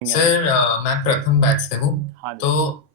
Sir मैं प्रथम batch से हूँ। हाँ तो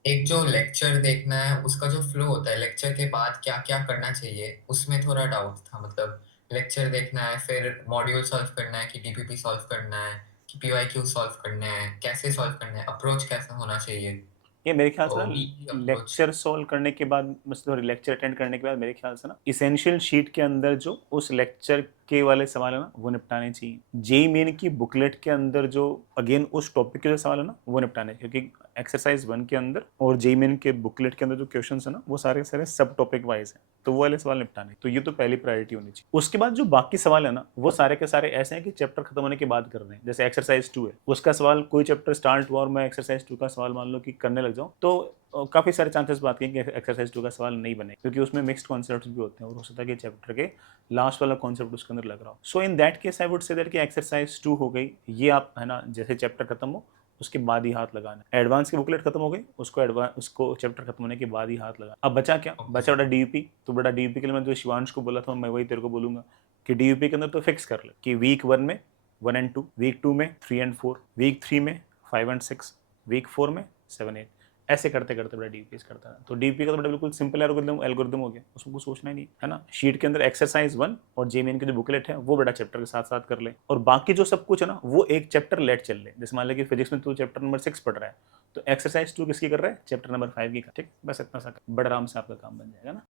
जी। एक जो लेक्चर देखना है उसका जो फ्लो होता है लेक्चर के बाद क्या-क्या करना चाहिए उसमें थोड़ा डाउट था। मतलब लेक्चर देखना है फिर मॉड्यूल सॉल्व करना है कि डीपीपी सॉल्व करना है कि पीवाईक्यू सॉल्व करना है, कैसे सॉल्व करना है, अप्रोच कैसा होना चाहिए? ये मेरे ख्याल से ना वीकली अप्रोच। लेक्चर सॉल्व करने के बाद सॉरी लेक्चर अटेंड करने के बाद मेरे ख्याल से ना एसेंशियल शीट के अंदर जो उस लेक्चर के वाले सवाल है ना वो निपटाने चाहिए। जेईई मेन की बुकलेट के अंदर जो अगेन उस टॉपिक के जो सवाल है ना वो निपटाने चाहिए, क्योंकि एक्सरसाइज 1 के अंदर और जेईई मेन के बुकलेट के अंदर जो क्वेश्चन है ना वो सारे के सारे सब टॉपिक वाइज है, तो वो वाले सवाल निपटाने, तो ये तो पहली प्रायोरिटी होनी चाहिए। उसके बाद जो बाकी सवाल है ना वो सारे के सारे ऐसे हैं कि चैप्टर खत्म होने के बाद कर रहे हैं। जैसे एक्सरसाइज 2 है, उसका सवाल कोई चैप्टर स्टार्ट हुआ और मैं एक्सरसाइज 2 का सवाल मान लो कि करने लग जाऊं, तो काफ़ी सारे चांसेस बात की कि एक्सरसाइज 2 का सवाल नहीं बने, क्योंकि उसमें मिक्स्ड कॉन्सेप्ट्स भी होते हैं और हो सकता है कि चैप्टर के लास्ट वाला कॉन्सेप्ट उसके अंदर लग रहा हो। So in that case I would say that कि एक्सरसाइज 2 हो गई, ये आप है ना जैसे चैप्टर खत्म हो उसके बाद ही हाथ लगाना। एडवांस की बुकलेट खत्म हो गई, उसको चैप्टर खत्म होने के बाद ही हाथ लगा। अब बचा क्या, ओके बचा सर। बेटा डीयूपी। तो बेटा डीयूपी के लिए मैं जो शिवांश को बोला था मैं वही तेरे को बोलूंगा कि डीयूपी के अंदर तो फिक्स कर ले कि वीक 1 में 1 एंड 2, वीक 2 में 3 एंड 4, वीक 3 में 5 एंड 6, वीक 4 में 7 8, ऐसे करते करते बड़ा डीपीएस करता है। तो डीपी का तो बड़ा बिल्कुल सिंपल एल्गोरिदम हो गया, उसमें कुछ सोचना ही नहीं है ना। शीट के अंदर एक्सरसाइज 1 और जेमेन की जो बुकलेट है वो बड़ा चैप्टर के साथ साथ कर ले, और बाकी जो सब कुछ है ना वो एक चैप्टर लेट चल ले। जैसे मान ले कि फिजिक्स में तू चैप्टर नंबर 6 पढ़ रहा है, तो एक्सरसाइज 2 किसकी कर रहा है, चैप्टर नंबर 5 की। ठीक, बस इतना सा बड़ा आराम से आपका काम बन जाएगा ना।